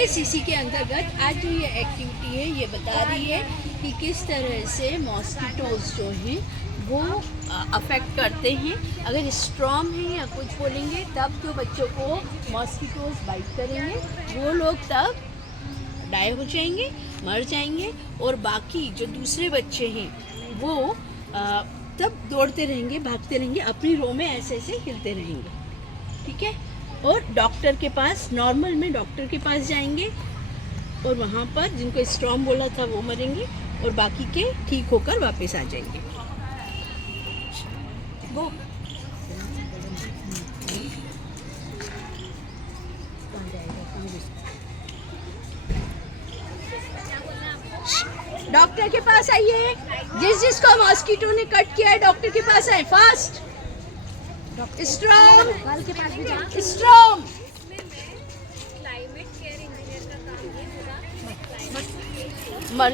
NACC के अंतर्गत आज जो ये एक्टिविटी है ये बता रही है कि किस तरह से मॉस्किटोज जो हैं वो अफेक्ट करते हैं। अगर स्ट्रॉन्ग है या कुछ बोलेंगे तब तो बच्चों को मॉस्किटोज बाइट करेंगे, वो लोग तब डाई हो जाएंगे, मर जाएंगे, और बाकी जो दूसरे बच्चे हैं वो तब दौड़ते रहेंगे, भागते रहेंगे, अपनी रो में ऐसे ऐसे हिलते रहेंगे, ठीक है। और डॉक्टर के पास, नॉर्मल में डॉक्टर के पास जाएंगे और वहाँ पर जिनको स्ट्रॉन्ग बोला था वो मरेंगे और बाकी के ठीक होकर वापस आ जाएंगे। वो डॉक्टर के पास आइए, जिसको मॉस्किटो ने कट किया है डॉक्टर के पास आए, fast, strong strong. Climate care engineer का काम है, मर